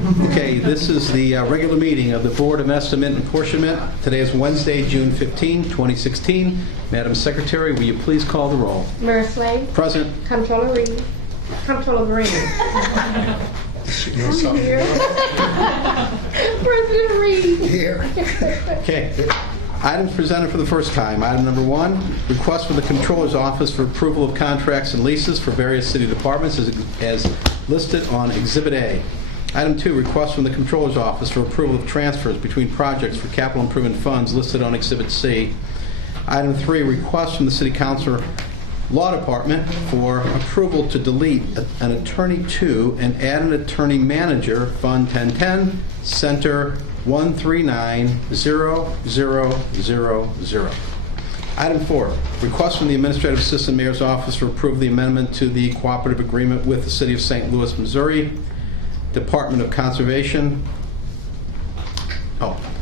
Okay, this is the regular meeting of the Board of Estimate and Apportionment. Today is Wednesday, June 15, 2016. Madam Secretary, will you please call the roll? Mayor Slade. Present. Comptroller Reed. Comptroller Green. Here. President Reed. Here. Okay. Items presented for the first time. Item number 1, request from the Comptroller's Office for approval of contracts and leases for various city departments as listed on Exhibit A. Item 2, request from the Comptroller's Office for approval of transfers between projects for capital improvement funds listed on Exhibit C. Item 3, request from the City Council Law Department for approval to delete an attorney 2 and add an attorney manager, Fund 1010, Center 1390000. Item 4, request from the Administrative Assistant Mayor's Office for approval of the amendment to the cooperative agreement with the City of St. Louis, Missouri, Department of Conservation,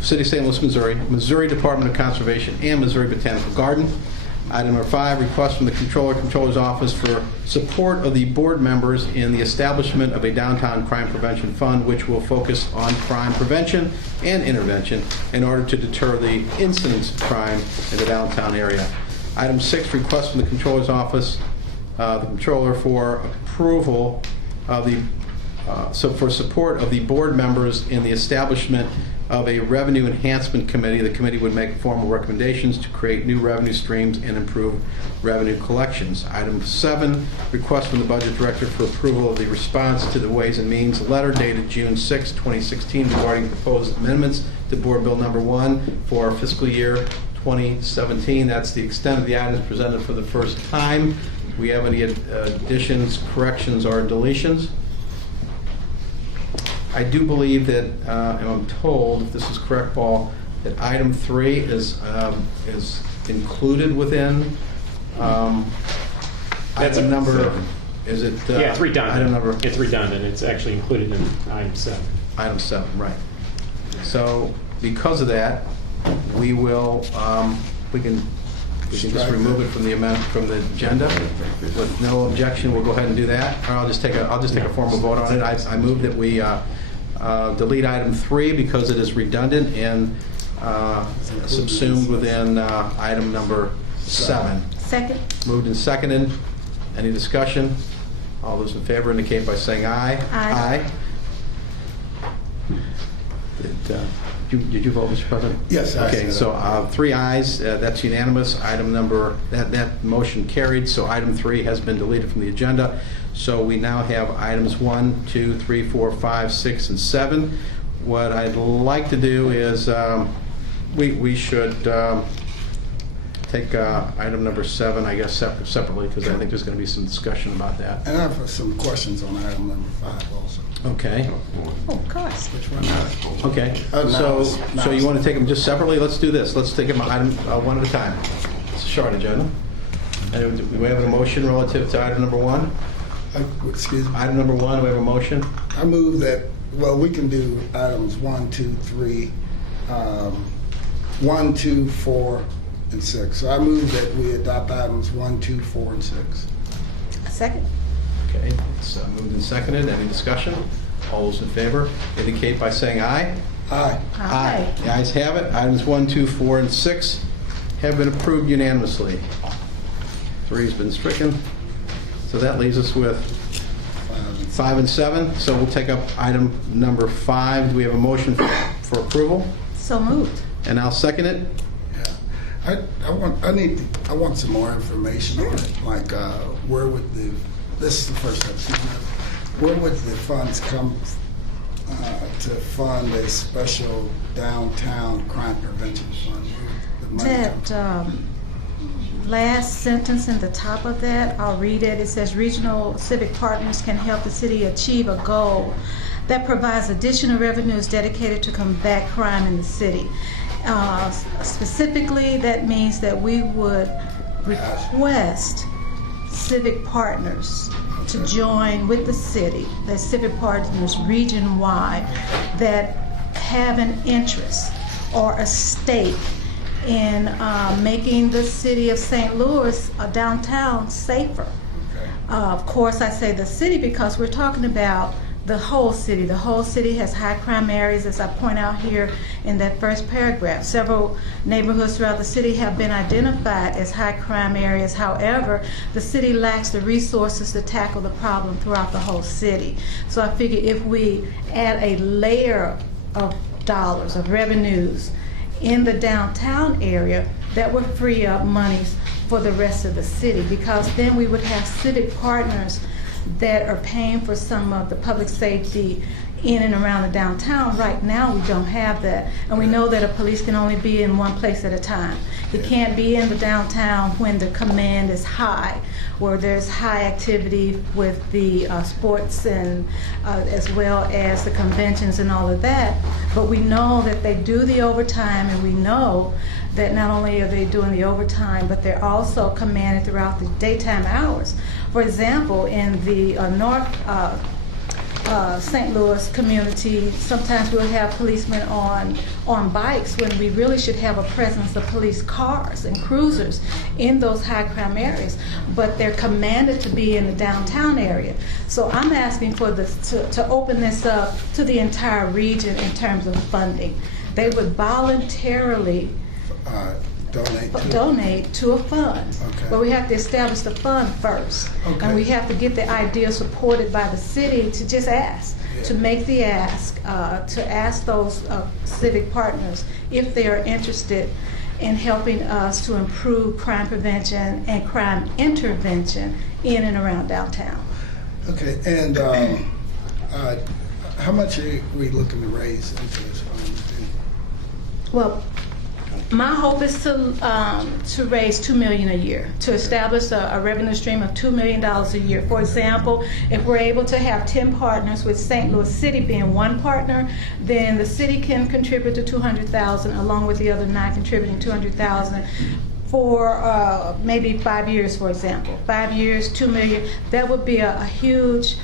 City of St. Louis, Missouri, Missouri Department of Conservation, and Missouri Botanical Garden. Item number 5, request from the Comptroller's Office for support of the board members in the establishment of a downtown crime prevention fund, which will focus on crime prevention and intervention in order to deter the incidence of crime in the downtown area. Item 6, request from the Comptroller's Office, the Comptroller, for approval of the for support of the board members in the establishment of a revenue enhancement committee. The committee would make formal recommendations to create new revenue streams and improve revenue collections. Item 7, request from the Budget Director for approval of the response to the Ways and Means letter dated June 6, 2016 regarding proposed amendments to Board Bill Number 1 for fiscal year 2017. That's the extent of the items presented for the first time. Do we have any additions, corrections, or deletions? I do believe that, and I'm told, if this is correct, Paul, that item 3 is included within item number. 7. Is it? Yeah, it's redundant. Item number. It's redundant. It's actually included in item 7. Item 7, right. So because of that, we will we can just remove it from the agenda with no objection. We'll go ahead and do that. Or I'll just take a formal vote on it. I move that we delete item 3 because it is redundant and subsumed within item number 7. Second. Moved and seconded. Any discussion? All those in favor indicate by saying aye. Aye. Did you vote, Mr. President? Yes. Okay, so 3 ayes, that's unanimous. Item number, that motion carried, so item 3 has been deleted from the agenda. So we now have items 1, 2, 3, 4, 5, 6, and 7. What I'd like to do is we should take item number 7, I guess, separately, because I think there's going to be some discussion about that. And I have some questions on item number 5 also. Okay. Oh, of course. Which one? Okay. No, So you want to take them just separately? Let's do this. Let's take them item one at a time. It's a short agenda. And do we have a motion relative to item number 1? Excuse me. Item number 1, do we have a motion? I move that, well, we can do items 1, 2, 3, 1, 2, 4, and 6. So I move that we adopt items 1, 2, 4, and 6. Second. Okay, it's moved and seconded. Any discussion? All those in favor indicate by saying aye. Aye. Aye. The ayes have it. Items 1, 2, 4, and 6 have been approved unanimously. 3 has been stricken. So that leaves us with 5 and 7. So we'll take up item number 5. Do we have a motion for approval? So moved. And I'll second it. Yeah. I want some more information on it. Like, where would this is the first I've seen it. Where would the funds come to fund a special downtown crime prevention fund? The money comes That last sentence in the top of that, I'll read it. It says regional civic partners can help the city achieve a goal that provides additional revenues dedicated to combat crime in the city. Specifically, that means that we would request civic partners to join with the city, the civic partners region-wide that have an interest or a stake in making the city of St. Louis, downtown, safer. Okay. Of course, I say the city because we're talking about the whole city. The whole city has high crime areas, as I point out here in that first paragraph. Several neighborhoods throughout the city have been identified as high crime areas. However, the city lacks the resources to tackle the problem throughout the whole city. So I figure if we add a layer of dollars, of revenues in the downtown area, that would free up monies for the rest of the city, because then we would have civic partners that are paying for some of the public safety in and around the downtown. Right now, we don't have that. And we know that a police can only be in one place at a time. It can't be in the downtown when the command is high, where there's high activity with the sports and as well as the conventions and all of that. But we know that they do the overtime, and we know that not only are they doing the overtime, but they're also commanded throughout the daytime hours. For example, in the North St. Louis community, sometimes we'll have policemen on bikes when we really should have a presence of police cars and cruisers in those high crime areas, but they're commanded to be in the downtown area. So I'm asking for this to open this up to the entire region in terms of funding. They would voluntarily donate to a fund. Okay. But we have to establish the fund first. Okay. And we have to get the idea supported by the city to just ask, to make the ask, to ask those civic partners if they are interested in helping us to improve crime prevention and crime intervention in and around downtown. Okay, and how much are we looking to raise into this fund? Well, my hope is to raise $2 million a year, to establish a revenue stream of $2 million a year. For example, if we're able to have 10 partners, with St. Louis City being one partner, then the city can contribute to $200,000, along with the other 9 contributing $200,000 for maybe 5 years, for example. 5 years, $2 million. That would be a huge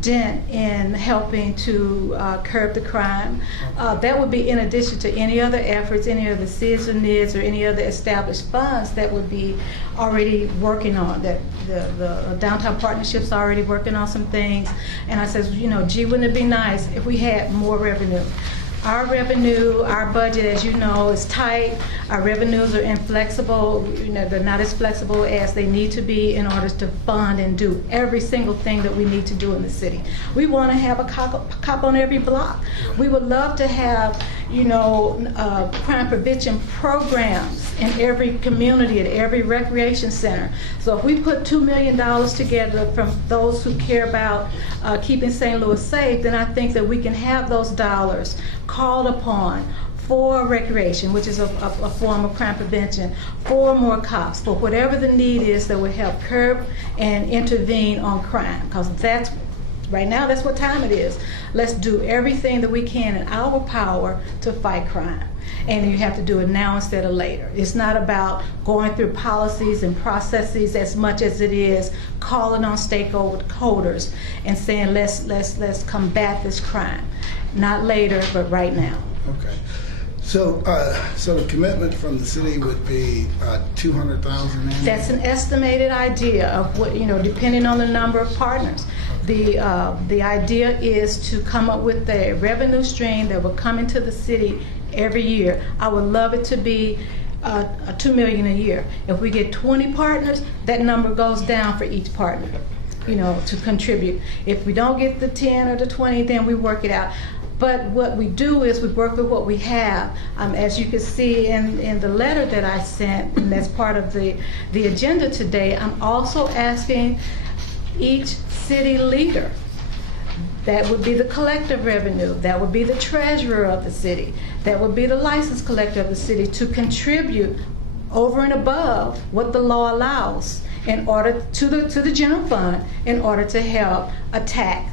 dent in helping to curb the crime. That would be in addition to any other efforts, any other CIDs or NIDs or any other established funds that would be already working on, that the downtown partnership's already working on some things. And I said, you know, gee, wouldn't it be nice if we had more revenue? Our revenue, our budget, as you know, is tight. Our revenues are inflexible. You know, they're not as flexible as they need to be in order to fund and do every single thing that we need to do in the city. We want to have a cop on every block. We would love to have, you know, crime prevention programs in every community, at every recreation center. So if we put $2 million together from those who care about keeping St. Louis safe, then I think that we can have those dollars called upon for recreation, which is a form of crime prevention, for more cops, for whatever the need is that would help curb and intervene on crime. Because that's, right now, that's what time it is. Let's do everything that we can in our power to fight crime. And you have to do it now instead of later. It's not about going through policies and processes as much as it is calling on stakeholders and saying, let's combat this crime. Not later, but right now. Okay. So the commitment from the city would be $200,000. That's an estimated idea of what, you know, depending on the number of partners. The idea is to come up with a revenue stream that will come into the city every year. I would love it to be $2 million a year. If we get 20 partners, that number goes down for each partner, you know, to contribute. If we don't get the 10 or the 20, then we work it out. But what we do is we work with what we have. As you can see in the letter that I sent, and that's part of the agenda today, I'm also asking each city leader, that would be the collective revenue, that would be the treasurer of the city, that would be the license collector of the city, to contribute over and above what the law allows in order to the general fund, in order to help attack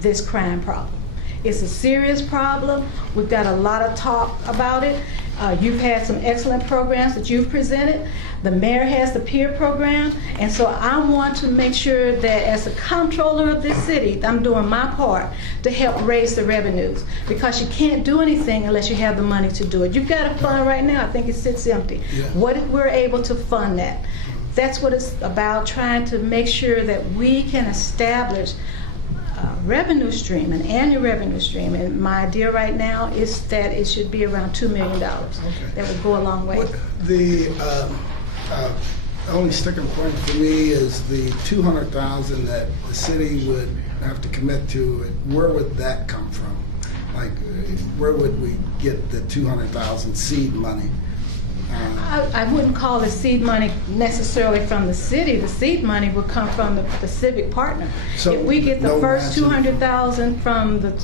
this crime problem. It's a serious problem. We've got a lot of talk about it. You've had some excellent programs that you've presented. The mayor has the peer program, and so I want to make sure that as a comptroller of this city, I'm doing my part to help raise the revenues, because you can't do anything unless you have the money to do it. You've got a fund right now, I think it sits empty. Yeah. What if we're able to fund that? That's what it's about, trying to make sure that we can establish revenue stream, an annual revenue stream. And my idea right now is that it should be around $2 million. That would go a long way. What the only sticking point for me is the $200,000 that the city would have to commit to. Where would that come from? Like, where would we get the $200,000 seed money? I wouldn't call the seed money necessarily from the city. The seed money would come from the civic partner. So if we get the no first matching. $200,000 from the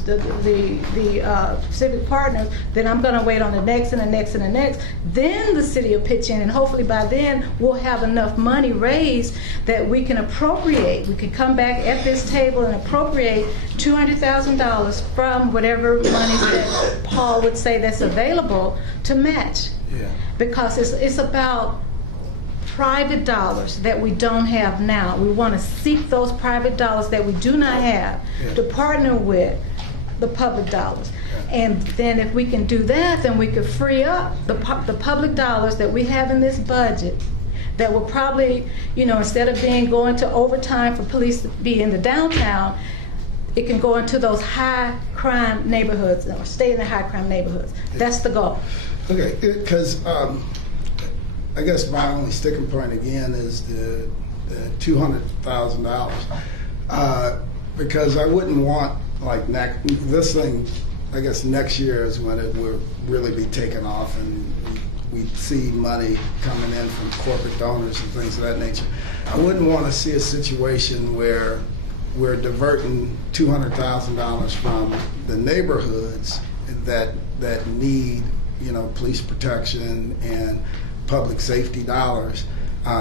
civic partners, then I'm going to wait on the next and the next and the next. Then the city will pitch in, and hopefully by then we'll have enough money raised that we can appropriate. We can come back at this table and appropriate $200,000 from whatever money that Paul would say that's available to match. Yeah. Because it's about private dollars that we don't have now. We want to seek those private dollars that we do not have to partner with the public dollars. And then if we can do that, then we could free up the public dollars that we have in this budget that will probably, instead of going to overtime for police to be in the downtown, it can go into those high crime neighborhoods or stay in the high crime neighborhoods. That's the goal. Okay, because I guess my only sticking point again is the $200,000, because I wouldn't want this thing. I guess next year is when it will really be taken off, and we see money coming in from corporate donors and things of that nature. I wouldn't want to see a situation where we're diverting $200,000 from the neighborhoods that need police protection and public safety dollars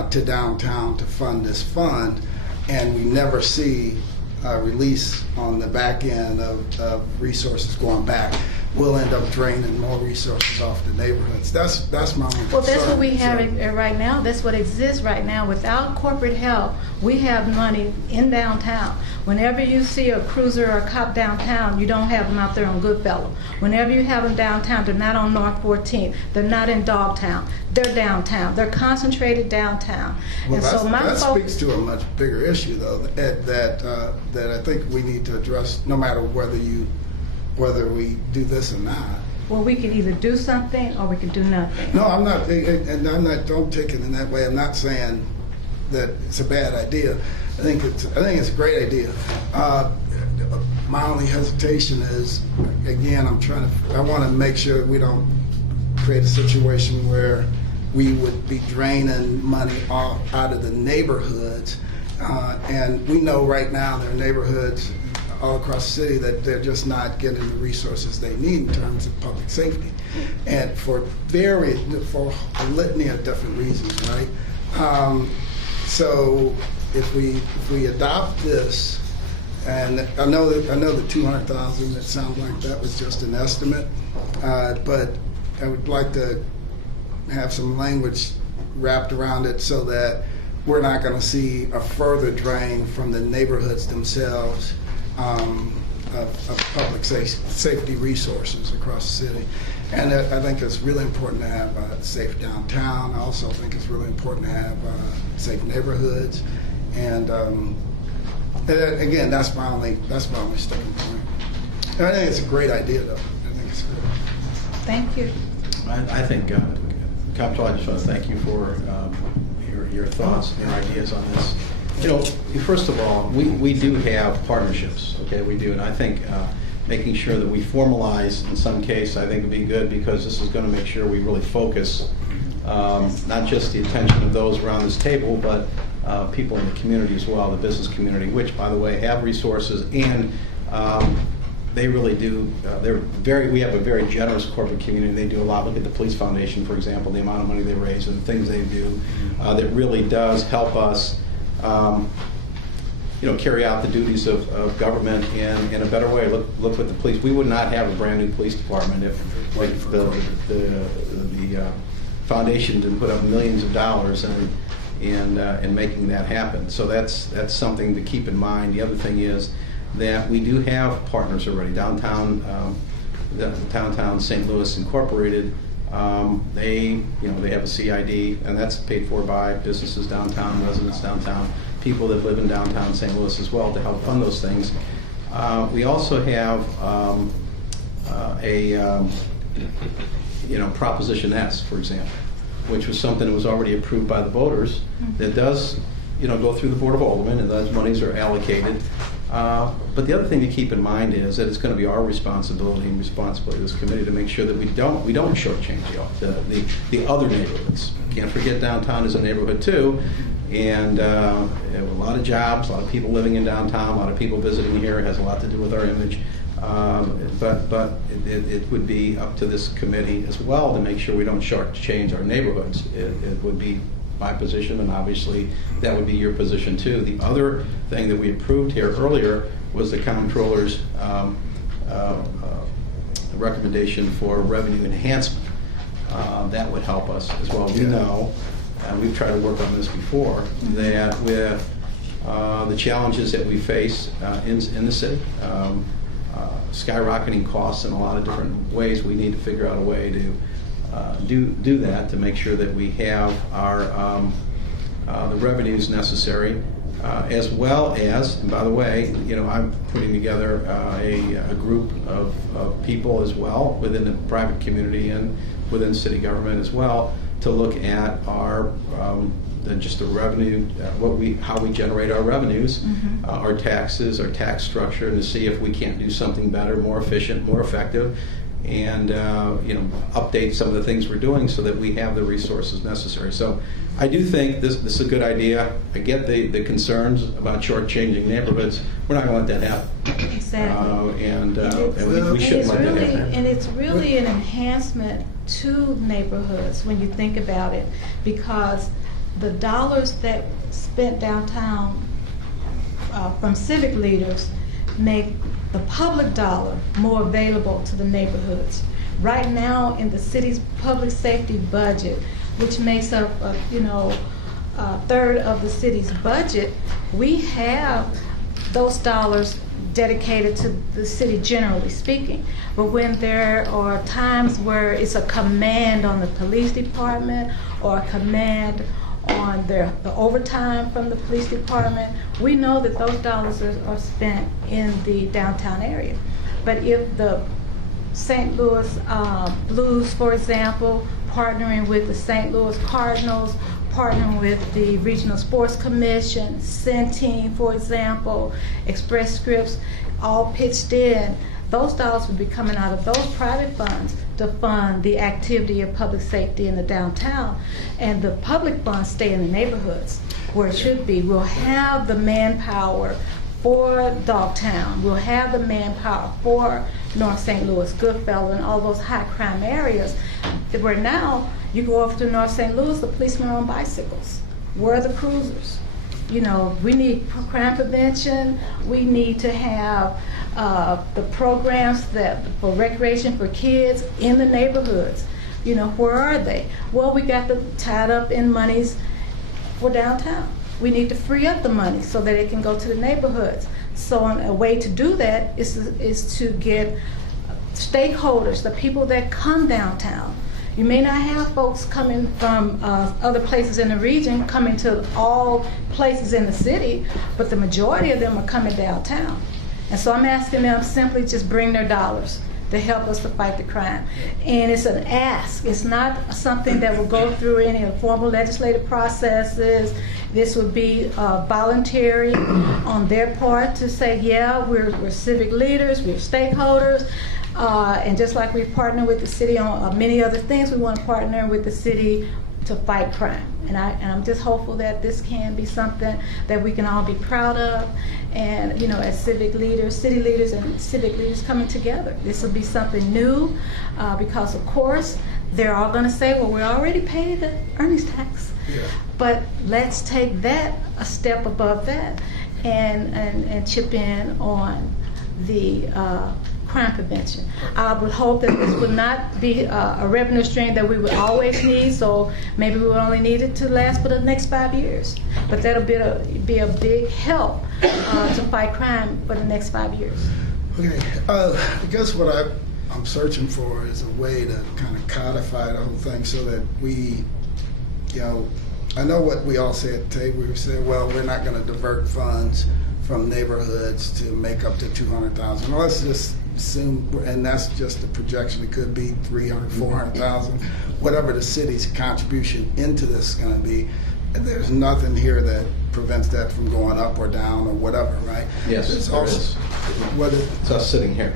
to downtown to fund this fund, and we never see a release on the back end of resources going back. We'll end up draining more resources off the neighborhoods. That's my only concern. Well, that's what we have right now. That's what exists right now. Without corporate help, we have money in downtown. Whenever you see a cruiser or a cop downtown, you don't have them out there on Goodfellow. Whenever you have them downtown, they're not on North 14th. They're not in Dogtown. They're downtown. They're concentrated downtown. Well, and that speaks to a much bigger issue, though, that I think we need to address, no matter whether we do this or not. Well, we can either do something or we can do nothing. No, I'm not, and don't take it in that way. I'm not saying that it's a bad idea. I think it's a great idea. My only hesitation is, again, I want to make sure we don't create a situation where we would be draining money out of the neighborhoods. And we know right now there are neighborhoods all across the city that they're just not getting the resources they need in terms of public safety, and for a litany of different reasons, right? So if we adopt this, and I know the 200,000, it sounds like that was just an estimate, but I would like to have some language wrapped around it so that we're not going to see a further drain from the neighborhoods themselves of public safety resources across the city. And I think it's really important to have a safe downtown. I also think it's really important to have safe neighborhoods. And again, that's my only sticking point. And I think it's a great idea, though. I think it's good. Thank you. I think, Comptroller, I just want to thank you for your thoughts and ideas on this. First of all, we do have partnerships, okay? We do, and I think making sure that we formalize in some case, I think would be good, because this is going to make sure we really focus not just the attention of those around this table, but people in the community as well, the business community, which, by the way, have resources, and they really do. We have a very generous corporate community. They do a lot. Look at the Police Foundation, for example, the amount of money they raise and the things they do that really does help us carry out the duties of government in a better way. Look at the police. We would not have a brand new police department if the foundation didn't put up millions of dollars in making that happen. So that's something to keep in mind. The other thing is that we do have partners already. Downtown St. Louis Incorporated, they have a CID, and that's paid for by businesses downtown, residents downtown, people that live in downtown St. Louis as well, to help fund those things. We also have Proposition S, for example, which was something that was already approved by the voters that does, go through the Board of Aldermen, and those monies are allocated. But the other thing to keep in mind is that it's going to be our responsibility and responsibility of this committee to make sure that we don't shortchange the other neighborhoods. Can't forget downtown is a neighborhood too, and a lot of jobs, a lot of people living in downtown, a lot of people visiting here. It has a lot to do with our image. But it would be up to this committee as well to make sure we don't shortchange our neighborhoods. It would be my position, and obviously that would be your position too. The other thing that we approved here earlier was the comptroller's recommendation for revenue enhancement. That would help us as well. We know, and we've tried to work on this before, that with the challenges that we face in the city, skyrocketing costs in a lot of different ways, we need to figure out a way to do that, to make sure that we have our the revenues necessary, as well as, and by the way, I'm putting together a group of people as well within the private community and within city government as well to look at our just the revenue, how we generate our revenues, our taxes, our tax structure, and to see if we can't do something better, more efficient, more effective, and update some of the things we're doing so that we have the resources necessary. So I do think this is a good idea. I get the concerns about shortchanging neighborhoods. We're not going to let that happen. Exactly. And we shouldn't let that happen. And it's really an enhancement to neighborhoods when you think about it, because the dollars that spent downtown from civic leaders make the public dollar more available to the neighborhoods. Right now in the city's public safety budget, which makes up a third of the city's budget, we have those dollars dedicated to the city generally speaking. But when there are times where it's a command on the police department or a command on the overtime from the police department, we know that those dollars are spent in the downtown area. But if the St. Louis Blues, for example, partnering with the St. Louis Cardinals, partnering with the Regional Sports Commission, Centene, for example, Express Scripts, all pitched in, those dollars would be coming out of those private funds to fund the activity of public safety in the downtown. And the public funds stay in the neighborhoods where it should be. We'll have the manpower for Dogtown. We'll have the manpower for North St. Louis, Goodfellow, and all those high crime areas. Where now, you go over to North St. Louis, the policemen are on bicycles. Where are the cruisers? We need crime prevention. We need to have the programs for recreation for kids in the neighborhoods. Where are they? Well, we got them tied up in monies for downtown. We need to free up the money so that it can go to the neighborhoods. So a way to do that is to get stakeholders, the people that come downtown. You may not have folks coming from other places in the region coming to all places in the city, but the majority of them are coming downtown. And so I'm asking them simply just bring their dollars to help us to fight the crime. And it's an ask. It's not something that will go through any formal legislative processes. This would be voluntary on their part to say, yeah, we're civic leaders, we're stakeholders, and just like we partner with the city on many other things, we want to partner with the city to fight crime. And I'm just hopeful that this can be something that we can all be proud of. And as civic leaders, city leaders and civic leaders coming together, this will be something new because of course they're all going to say, well, we already paid the earnings tax. Yeah. But let's take that a step above that and chip in on the crime prevention. I would hope that this would not be a revenue stream that we would always need, so maybe we would only need it to last for the next 5 years. But that'll be a big help to fight crime for the next 5 years. Okay, I guess what I'm searching for is a way to kind of codify the whole thing so that we, I know what we all say at the table. We said, well, we're not going to divert funds from neighborhoods to make up to 200,000. Let's just assume, and that's just the projection, it could be 300, 400,000, whatever the city's contribution into this is going to be. And there's nothing here that prevents that from going up or down or whatever, right? Yes, There's there also, is. what it, It's us sitting here.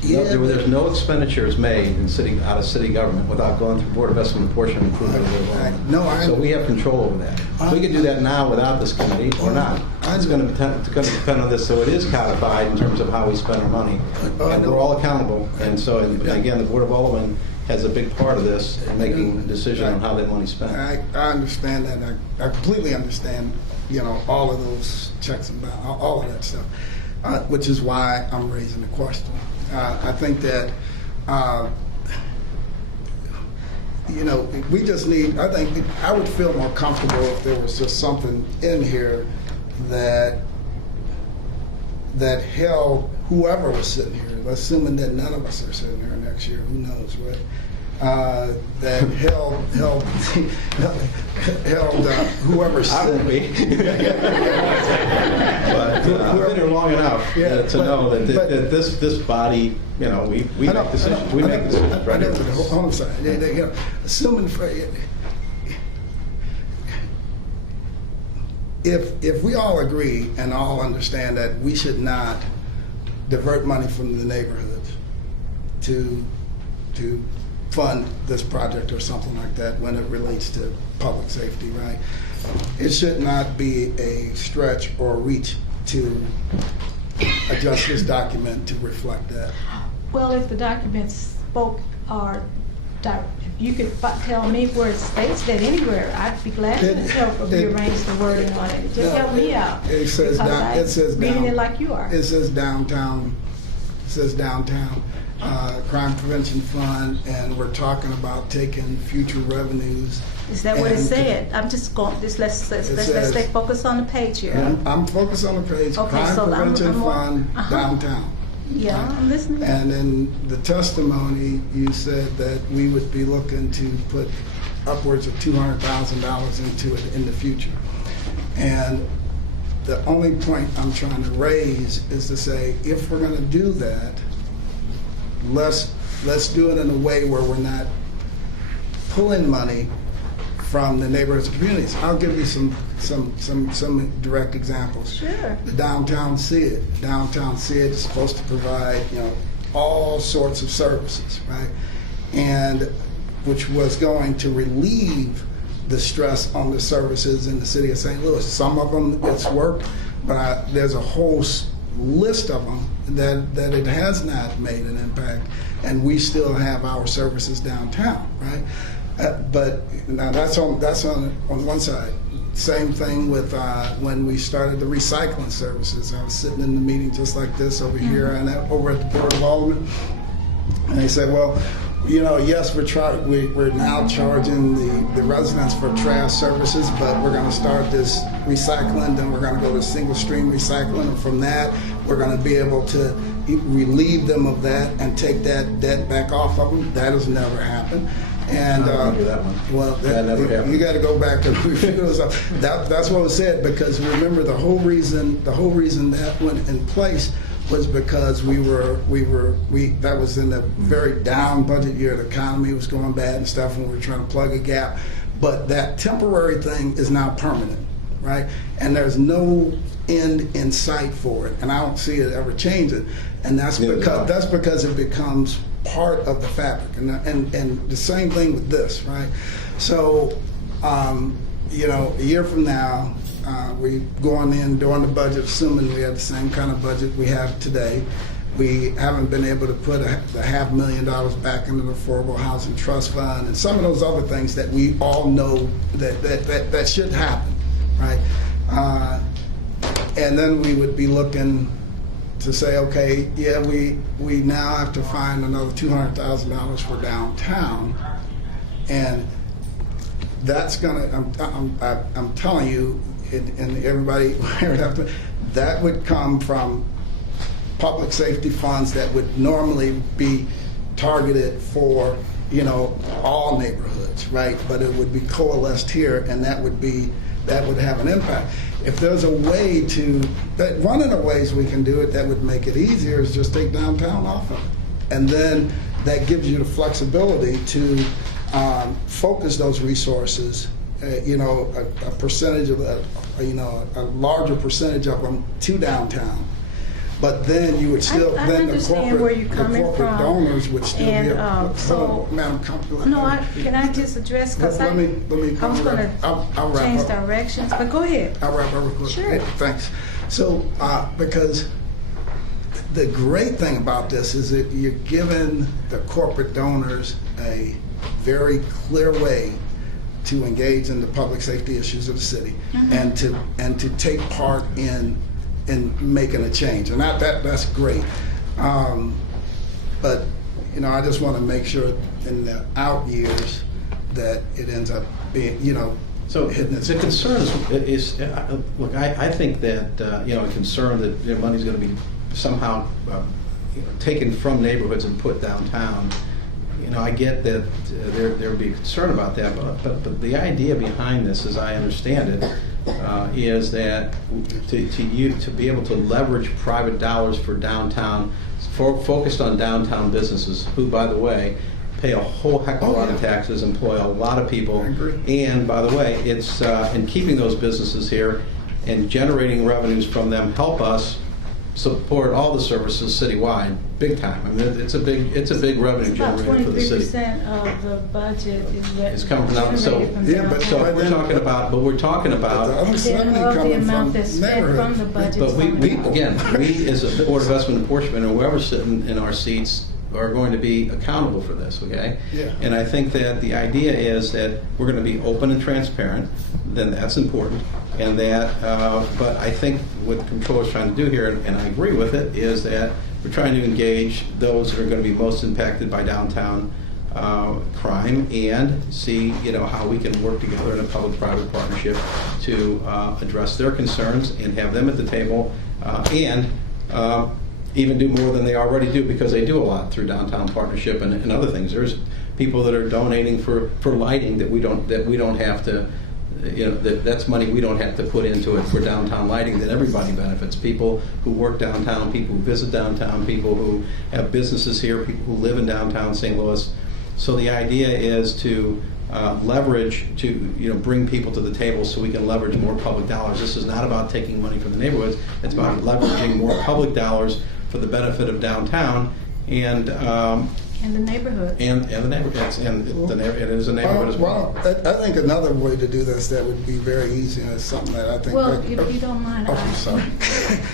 Yeah. There's no expenditures made in city, out of city government without going through Board of Estimate Apportionment Improvement. No, So we have control over that. We can do that now without this committee or not. It's going to depend on this, so it is codified in terms of how we spend our money. And we're all accountable. And so, and again, the Board of Aldermen has a big part of this in making a decision on how that money's spent. I understand that. I completely understand, all of those checks and balances, all of that stuff, which is why I'm raising the question. I think that, we just need, I would feel more comfortable if there was just something in here that held whoever was sitting here, assuming that none of us are sitting here next year, who knows, right? That held whoever's I won't be. But I've been here long enough to know that this body, we make decisions. We make decisions. I know, but hold on a second. Assuming if we all agree and all understand that we should not divert money from the neighborhoods to fund this project or something like that when it relates to public safety, right? It should not be a stretch or a reach to adjust this document to reflect that. Well, if the documents if you could tell me where it states that anywhere, I'd be glad to help rearrange the wording on it. Just help me out. It says reading it like you are. It says downtown. Crime Prevention Fund, and we're talking about taking future revenues. Is that what it said? I'm just going. Let's stay focused on the page here. I'm focused on the page. Okay, Crime so Prevention Fund, downtown. Yeah, I'm listening. And in the testimony, you said that we would be looking to put upwards of $200,000 into it in the future. And the only point I'm trying to raise is to say, if we're going to do that, let's do it in a way where we're not pulling money from the neighborhoods and communities. I'll give you some direct examples. Sure. The downtown SID. Downtown SID is supposed to provide, all sorts of services, right? And which was going to relieve the stress on the services in the city of St. Louis. Some of them it's worked, but there's a whole list of them that it has not made an impact, and we still have our services downtown, right? But now that's on one side. Same thing with when we started the recycling services. I was sitting in the meeting just like this over here and over at the Board of Aldermen, and they said, well, yes, we're now charging the residents for trash services, but we're going to start this recycling, then we're going to go to single stream recycling, and from that, we're going to be able to relieve them of that and take that debt back off of them. That has never happened. And I remember that one. well, that never happened. You got to go back and figure those out. That's what was said, because remember the whole reason that went in place was because we that was in a very down budget year. The economy was going bad and stuff, and we were trying to plug a gap. But that temporary thing is now permanent, right? And there's no end in sight for it, and I don't see it ever changing. And that's because it becomes part of the fabric, and the same thing with this, right? So, a year from now, we going in during the budget, assuming we have the same kind of budget we have today. We haven't been able to put the $500,000 back into the Affordable Housing Trust Fund and some of those other things that we all know that should happen, right? And then we would be looking to say, okay, yeah, we now have to find another $200,000 for downtown, and that's gonna. I'm telling you, and everybody, that would come from public safety funds that would normally be targeted for all neighborhoods, right? But it would be coalesced here, and that would be that would have an impact. If there's a way one of the ways we can do it that would make it easier is just take downtown off of it. And then that gives you the flexibility to focus those resources, a percentage of a larger percentage of them to downtown. But then you would still, I then the understand where you're coming corporate from. donors would still And, be able to, so- Madam Comptroller. Can I just address, because Let I me was going I'll to wrap change up. directions, but go ahead. I'll wrap up real quick. Sure. Hey, thanks. So, because the great thing about this is that you're giving the corporate donors a very clear way to engage in the public safety issues of the city and to take part in making a change, and that's great. But I just want to make sure in the out years that it ends up being So hitting its the concern is look, I think that a concern that money's going to be somehow taken from neighborhoods and put downtown. I get that there would be concern about that, but the idea behind this, as I understand it, is that to be able to leverage private dollars for downtown, focused on downtown businesses, who, by the way, pay a whole heck of a lot of taxes, employ a lot of people, I agree. and by the way, it's in keeping those businesses here and generating revenues from them help us support all the services citywide, big time. I mean, it's a big revenue About generator for the city. 23% of the budget It's coming from down- so- generated from Yeah, but downtown. So we're talking about, the other 70 Then of the coming amount from that's spent from neighborhoods. the budget. But we as a Board of Investment Apportionment, or whoever's sitting in our seats, are going to be accountable for this, okay? Yeah. And I think that the idea is that we're going to be open and transparent, then that's important. And that, but I think what the controller's trying to do here, and I agree with it, is that we're trying to engage those that are going to be most impacted by downtown crime and see, how we can work together in a public-private partnership to address their concerns and have them at the table and even do more than they already do, because they do a lot through downtown partnership and other things. There's people that are donating for lighting that we don't have to. That's money we don't have to put into it for downtown lighting, that everybody benefits. People who work downtown, people who visit downtown, people who have businesses here, people who live in downtown St. Louis. So the idea is to leverage, to bring people to the table so we can leverage more public dollars. This is not about taking money from the neighborhoods. It's about leveraging more public dollars for the benefit of downtown and the neighborhood. and the neighborhoods, and it is a neighborhood as well. I think another way to do this that would be very easy, and it's something that I think. Well, if you don't mind, I'm sorry.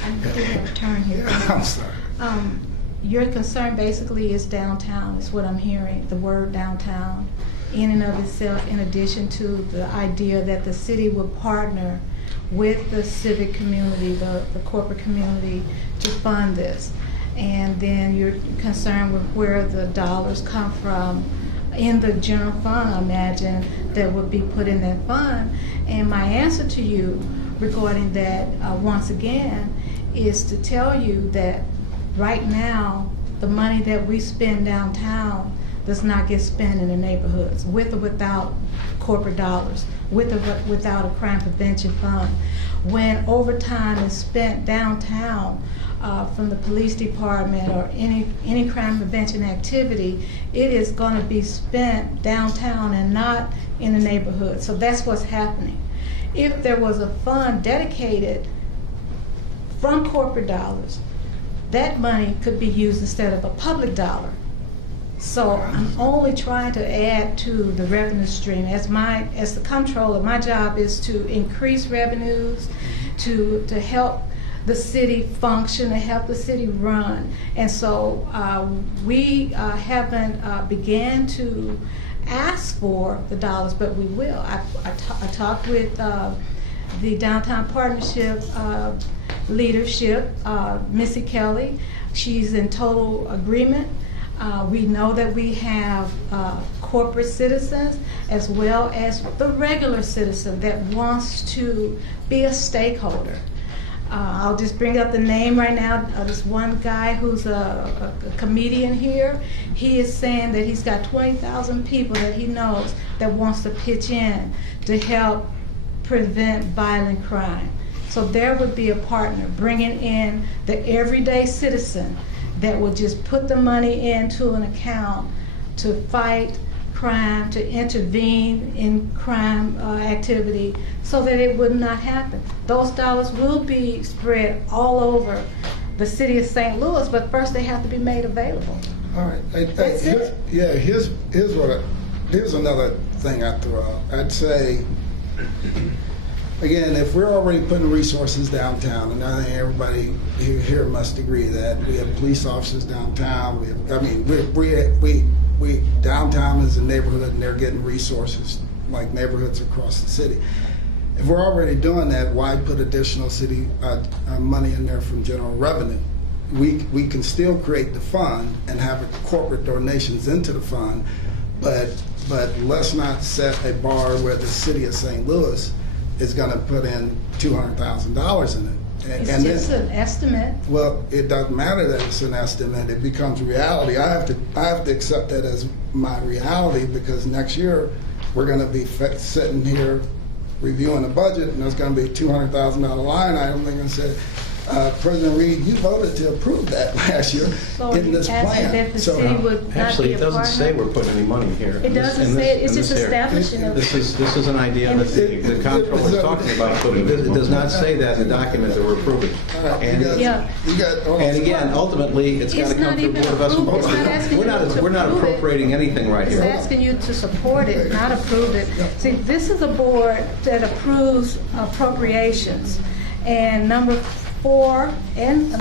I'm going to turn here. I'm sorry. Your concern basically is downtown, is what I'm hearing, the word downtown, in and of itself, in addition to the idea that the city would partner with the civic community, the corporate community, to fund this. And then you're concerned with where the dollars come from in the general fund, I imagine, that would be put in that fund. And my answer to you regarding that, once again, is to tell you that right now, the money that we spend downtown does not get spent in the neighborhoods, with or without corporate dollars, with or without a crime prevention fund. When overtime is spent downtown from the police department or any crime prevention activity, it is going to be spent downtown and not in the neighborhood. So that's what's happening. If there was a fund dedicated from corporate dollars, that money could be used instead of a public dollar. So I'm only trying to add to the revenue stream. As the comptroller, my job is to increase revenues, to help the city function, to help the city run. And so we haven't began to ask for the dollars, but we will. I talked with the Downtown Partnership leadership, Missy Kelly. She's in total agreement. We know that we have corporate citizens as well as the regular citizen that wants to be a stakeholder. I'll just bring up the name right now. This one guy who's a comedian here, he is saying that he's got 20,000 people that he knows that wants to pitch in to help prevent violent crime. So there would be a partner bringing in the everyday citizen that would just put the money into an account to fight crime, to intervene in crime activity so that it would not happen. Those dollars will be spread all over the city of St. Louis, but first they have to be made available. All right. That's it. Here's another thing I throw out. I'd say, again, if we're already putting resources downtown, and I think everybody here must agree that we have police officers downtown. We downtown is a neighborhood, and they're getting resources like neighborhoods across the city. If we're already doing that, why put additional city money in there from general revenue? We can still create the fund and have corporate donations into the fund, but let's not set a bar where the city of St. Louis is going to put in $200,000 in it. It's just an estimate. Well, it doesn't matter that it's an estimate. It becomes reality. I have to accept that as my reality, because next year we're going to be sitting here reviewing the budget, and there's going to be a $200,000 line item. They're going to say, President Reed, you voted to approve that last year So in this asking plan. that the city would not Actually, be it a doesn't partner? say we're putting any money here. It doesn't say it. It's just establishing a. This is an idea that the comptroller is talking about putting. It does not say that in the document that we're approving. All right, And Yeah. and again, ultimately, it's got to It's come not through even Board of approved. It's not Escalation. asking We're you to we're not approve it. appropriating anything right It's here. asking you to support it, not approve it. See, this is a board that approves appropriations, and number 5 and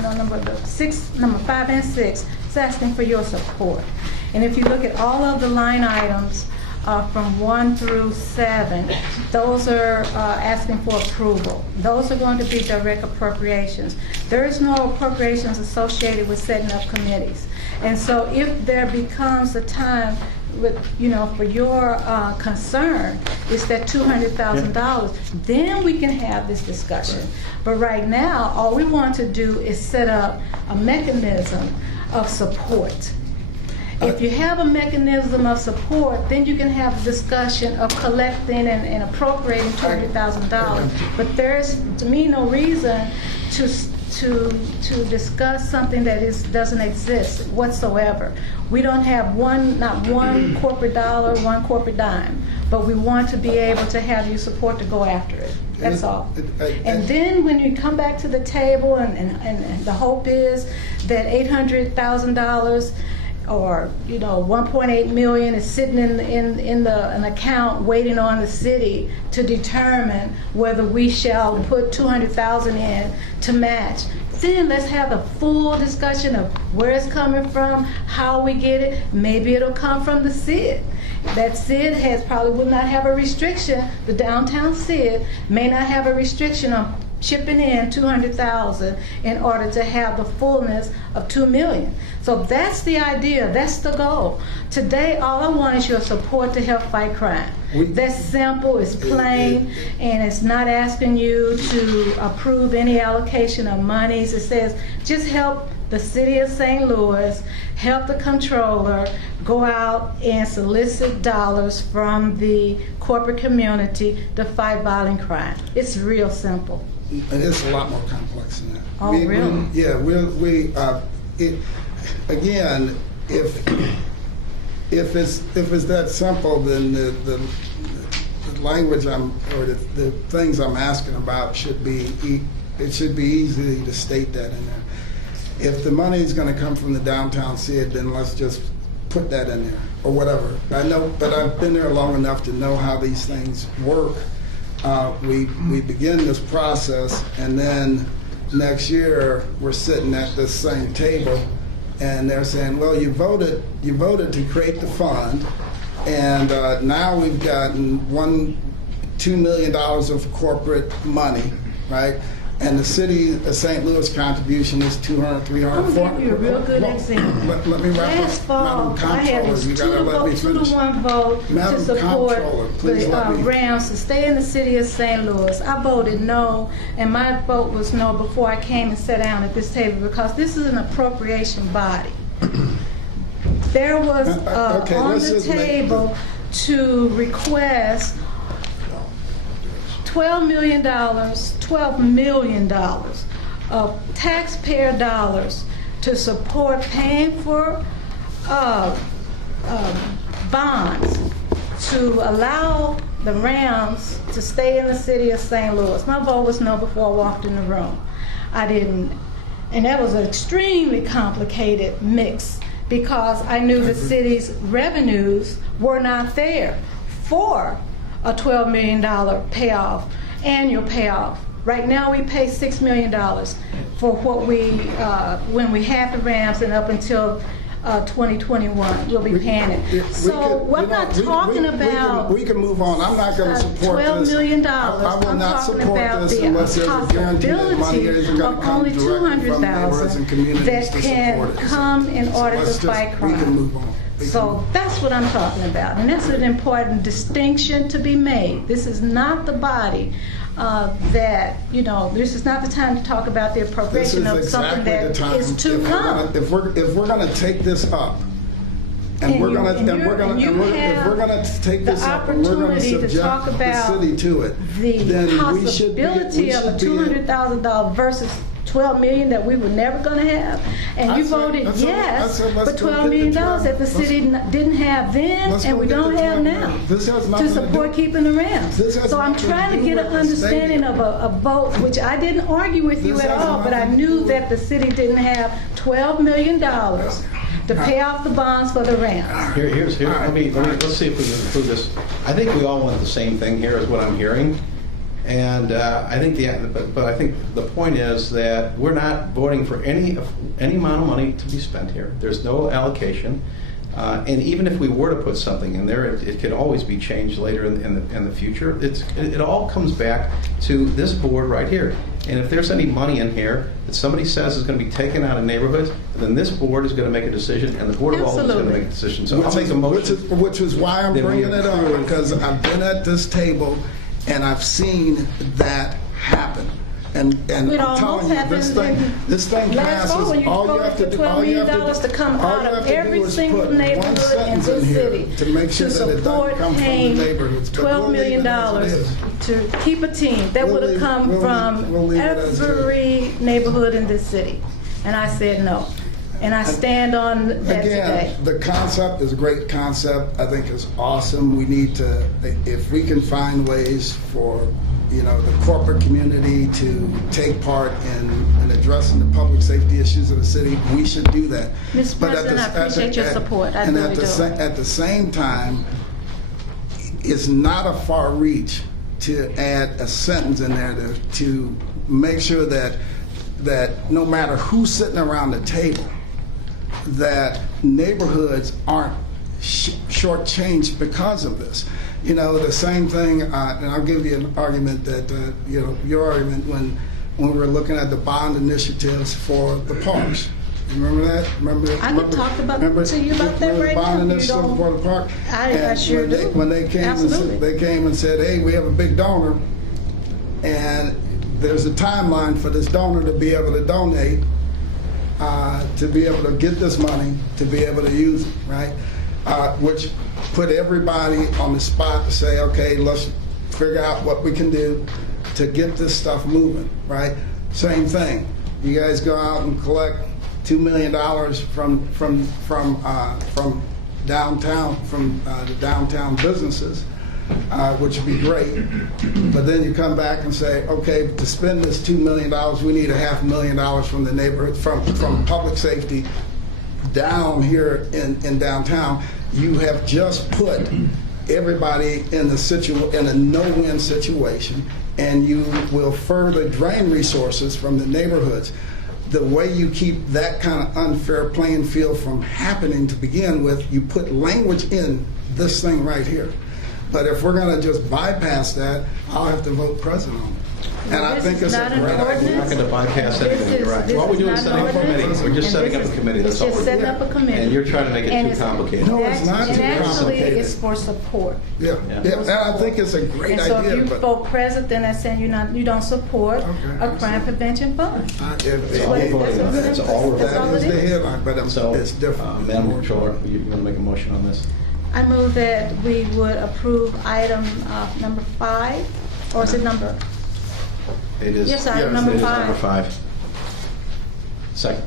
6 is asking for your support. And if you look at all of the line items from 1 through 7, those are asking for approval. Those are going to be direct appropriations. There is no appropriations associated with setting up committees. And so if there becomes a time with, for your concern, is that $200,000, then we can have this discussion. But right now, all we want to do is set up a mechanism of support. If you have a mechanism of support, then you can have a discussion of collecting and appropriating $200,000. But there's, to me, no reason to discuss something that doesn't exist whatsoever. We don't have not one corporate dollar, one corporate dime, but we want to be able to have your support to go after it. That's all. And then when you come back to the table, and the hope is that $800,000 or 1.8 million is sitting in an account waiting on the city to determine whether we shall put 200,000 in to match. Then let's have a full discussion of where it's coming from, how we get it. Maybe it'll come from the SID. That SID will not have a restriction. The downtown SID may not have a restriction on chipping in 200,000 in order to have the fullness of 2 million. So that's the idea, that's the goal. Today, all I want is your support to help fight crime. That's simple, it's plain, and it's not asking you to approve any allocation of monies. It says, just help the city of St. Louis, help the comptroller go out and solicit dollars from the corporate community to fight violent crime. It's real simple. And it's a lot more complex than that. Oh, really? Again, if it's that simple, then the language or the things I'm asking about should be easy to state that in there. If the money is going to come from the downtown SID, then let's just put that in there or whatever. I know, but I've been there long enough to know how these things work. We begin this process, and then next year we're sitting at this same table, and they're saying, "Well, you voted to create the fund, and now we've gotten $2 million of corporate money, right? And the city of St. Louis contribution is 200, 300, I'm going to give you a real good example. Let me wrap Last up, fall, Madam I had Comptroller. this You gotta let me 2 to finish. 1 vote Madam to support Comptroller, please let the me- Rams to stay in the city of St. Louis. I voted no, and my vote was no before I came and sat down at this table, because this is an appropriation body. There was on let's the just make table to request $12 million of taxpayer dollars to support paying for bonds to allow the Rams to stay in the city of St. Louis. My vote was no before I walked in the room. I didn't, and that was an extremely complicated mix because I knew the city's revenues were not there for a $12 million payoff, annual payoff. Right now we pay $6 million for what when we have the Rams, and up until 2021 we'll be paying it. So we're not talking about. We can move on. I'm not going to support $12 this. million. I will I'm not talking support about this the unless there's a guarantee that money possibility isn't going of to come only directly from neighborhoods and $200,000 communities that to can support it. come in order to fight crime. We can move on. So that's what I'm talking about, and that's an important distinction to be made. This is not the body that, this is not the time to talk about the This is appropriation of something exactly the that time. is to come. If we're going to take this up, and we're going to take this up, and we're going to subject the city to it, then we should be. The possibility of a $200,000 versus $12 million that we were never going to have, and you voted yes for $12 million that the city didn't have then, and we don't have now to support keeping the Rams. So I'm trying to get an understanding of a vote, which I didn't argue with you at all, but I knew that the city didn't have $12 million to pay off the bonds for the Rams. Let's see if we can include this. I think we all want the same thing here, is what I'm hearing. And I think the point is that we're not voting for any amount of money to be spent here. There's no allocation, and even if we were to put something in there, it could always be changed later in the future. It all comes back to this board right here. And if there's any money in here that somebody says is going to be taken out of neighborhoods, then this board is going to make a decision, and the Board of Aldermen is going to make a decision. So I'll make a motion. Which is why I'm bringing it on, because I've been at this table and I've seen that happen. And I'm telling you, this thing passes. All you have to do is put one sentence in here to make sure that it doesn't come from the neighborhoods. $12 million to keep a team that would have come from every neighborhood in this city. And I said no. And I stand on that today. Again, the concept is a great concept. I think it's awesome. We need to, if we can find ways for the corporate community to take part in addressing the public safety issues of the city, we should do that. Mr. President, I appreciate your support. I really do. At the same time, it's not a far reach to add a sentence in there to make sure that no matter who's sitting around the table, that neighborhoods aren't shortchanged because of this. The same thing, and I'll give you an argument that, your argument when we were looking at the bond initiatives for the parks. You remember that? I can talk to you about that right now. Bond initiative for the park. I sure do. When they came and said, hey, we have a big donor, and there's a timeline for this donor to be able to donate, to be able to get this money, to be able to use it, right? Which put everybody on the spot to say, okay, let's figure out what we can do to get this stuff moving, right? Same thing. You guys go out and collect $2 million from downtown, from the downtown businesses, which would be great. But then you come back and say, okay, to spend this $2 million, we need $500,000 from the neighborhood, from public safety down here in downtown. You have just put everybody in a no-win situation, and you will further drain resources from the neighborhoods. The way you keep that kind of unfair playing field from happening to begin with, you put language in this thing right here. But if we're going to just bypass that, I'll have to vote present on it. And I think it's a great idea. We're not going to bypass anything. You're right. What we're doing is setting up a committee. We're just setting up a committee. That's all we're doing. Setting up a committee. And you're trying to make it too complicated. No, it's not too complicated. complicated. It's for support. Yeah, and I think it's a great idea. And so if you vote present, then that's saying you don't support a crime prevention fund. That's all we're That is voting. the headline, but it's different. Madam Controller, you're going to make a motion on this? I move that we would approve item number 5 Or is it number? It is. Yes, item Yes, number It is 5. number 5. Second.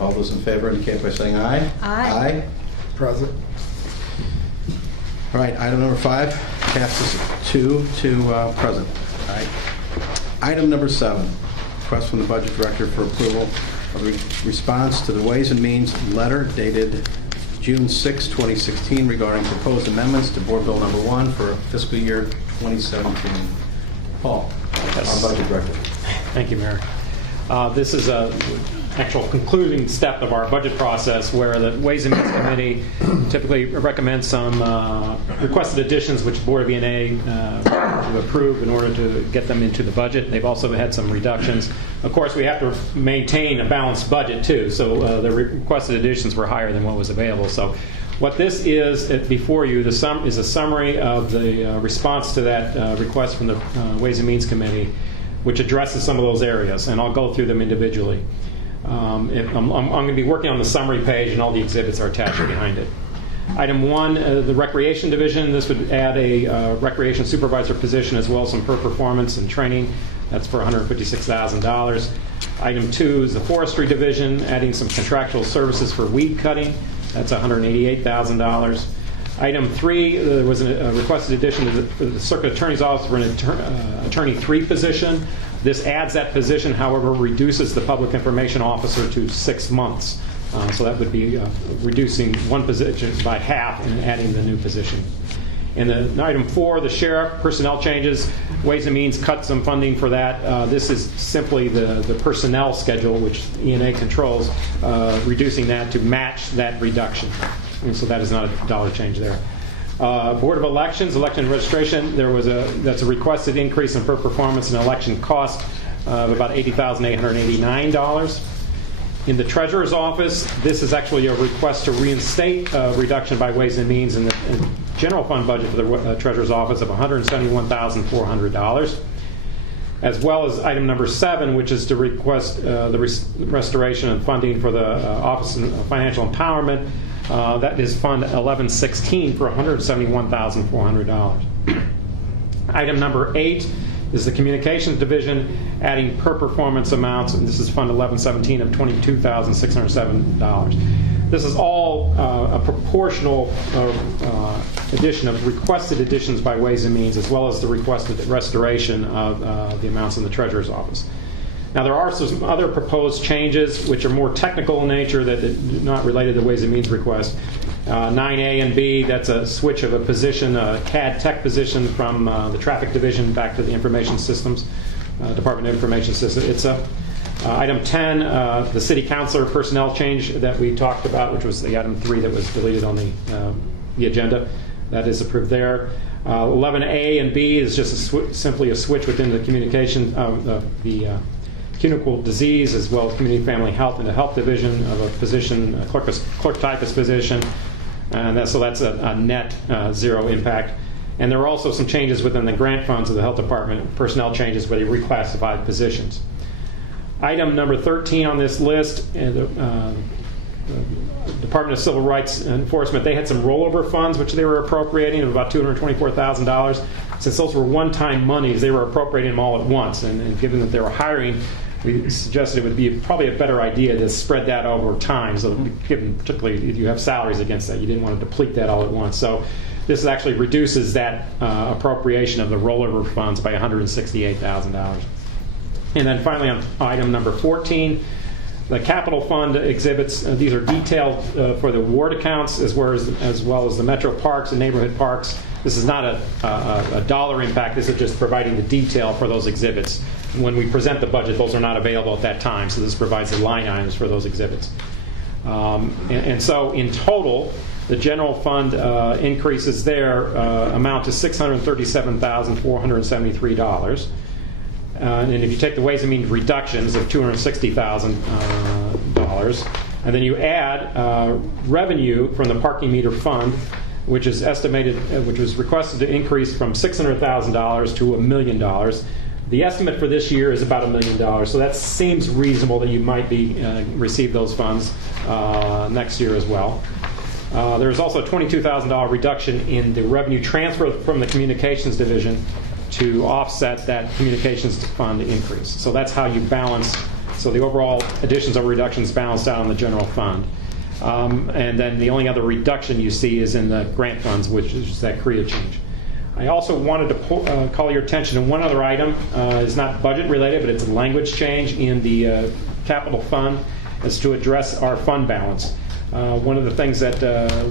All those in favor indicate by saying aye. Aye. Present. All right, item number 5 passes 2 to present. All right. Item number 7, request from the Budget Director for approval of the response to the Ways and Means letter dated June 6, 2016 regarding proposed amendments to Board Bill Number 1 for fiscal year 2017. Paul, Yes. our Budget Director. Thank you, Mayor. This is a actual concluding step of our budget process where the Ways and Means Committee typically recommends some requested additions which Board of E&A to approve in order to get them into the budget. They've also had some reductions. Of course, we have to maintain a balanced budget too, so the requested additions were higher than what was available. So what this is before you is a summary of the response to that request from the Ways and Means Committee, which addresses some of those areas, and I'll go through them individually. I'm going to be working on the summary page, and all the exhibits are attached behind it. Item 1, the Recreation Division. This would add a Recreation Supervisor position as well as some per-performance and training. That's for $156,000. Item 2 is the Forestry Division, adding some contractual services for weed cutting. That's $188,000. Item 3, there was a requested addition to the Circuit Attorney's Office for an Attorney 3 position. This adds that position, however, reduces the Public Information Officer to 6 months. So that would be reducing one position by half and adding the new position. And item 4, the Sheriff, personnel changes. Ways and Means cut some funding for that. This is simply the personnel schedule, which E&A controls, reducing that to match that reduction. And so that is not a dollar change there. Board of Elections, election and registration, that's a requested increase in per performance and election cost of about $80,889. In the Treasurer's Office, this is actually a request to reinstate a reduction by Ways and Means in the general fund budget for the Treasurer's Office of $171,400. As well as item number 7, which is to request the restoration and funding for the Office of Financial Empowerment. That is Fund 1116 for $171,400. Item number 8 is the Communications Division, adding per performance amounts, and this is Fund 1117 of $22,607. This is all a proportional addition of requested additions by Ways and Means, as well as the requested restoration of the amounts in the Treasurer's Office. Now, there are some other proposed changes which are more technical in nature that are not related to Ways and Means request. 9A and B, that's a switch of a position, a CAD tech position from the Traffic Division back to the Information Systems, Department of Information Systems. Item 10, the City Councilor personnel change that we talked about, which was the item 3 that was deleted on the agenda. That is approved there. 11A and B is just simply a switch within the communication of the communicable disease as well as community family health in the health division of a position, a clerk typist position, and so that's a net 0 impact. And there are also some changes within the grant funds of the health department, personnel changes where they reclassified positions. Item number 13 on this list, Department of Civil Rights Enforcement, they had some rollover funds which they were appropriating of about $224,000. Since those were one-time monies, they were appropriating them all at once, and given that they were hiring, we suggested it would be probably a better idea to spread that over time. So, given particularly if you have salaries against that, you didn't want to deplete that all at once. So, this actually reduces that appropriation of the rollover funds by $168,000. And then finally, on item number 14, the capital fund exhibits. These are detailed for the ward accounts as well as the metro parks and neighborhood parks. This is not a dollar impact. This is just providing the detail for those exhibits. When we present the budget, those are not available at that time, so this provides the line items for those exhibits. And so in total, the general fund increases there amount to $637,473. And if you take the Ways and Means reductions of $260,000, and then you add revenue from the parking meter fund, which is estimated, which was requested to increase from $600,000 to $1 million. The estimate for this year is about $1 million, so that seems reasonable that you might receive those funds next year as well. There's also a $22,000 reduction in the revenue transfer from the Communications Division to offset that communications fund increase. So that's how you balance. So the overall additions or reductions balanced out on the general fund. And then the only other reduction you see is in the grant funds, which is that CREA change. I also wanted to call your attention to one other item. It's not budget related, but it's a language change in the capital fund. Is to address our fund balance. One of the things that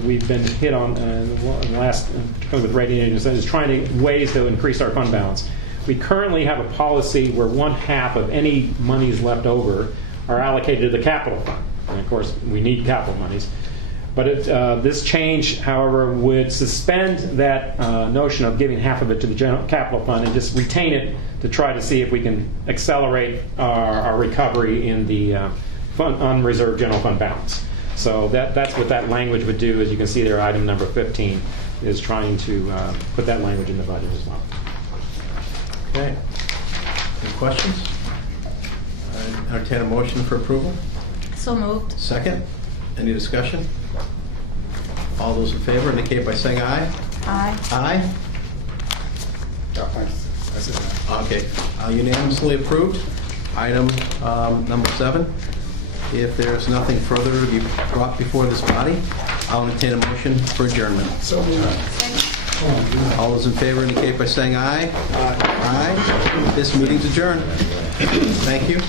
we've been hit on in the last, particularly with rating agencies, is trying ways to increase our fund balance. We currently have a policy where 1/2 of any monies left over are allocated to the capital fund. And of course, we need capital monies. But this change, however, would suspend that notion of giving half of it to the general capital fund and just retain it to try to see if we can accelerate our recovery in the unreserved general fund balance. So that's what that language would do. As you can see there, item number 15 is trying to put that language in the budget as well. Okay. Any questions? I entertain a motion for approval. So moved. Second. Any discussion? All those in favor indicate by saying aye. Aye. Aye? I said that. Okay. Unanimously approved. Item number 7. If there's nothing further to be brought before this body, I'll entertain a motion for adjournment. So moved. All those in favor indicate by saying aye. Aye. This meeting's adjourned. Thank you.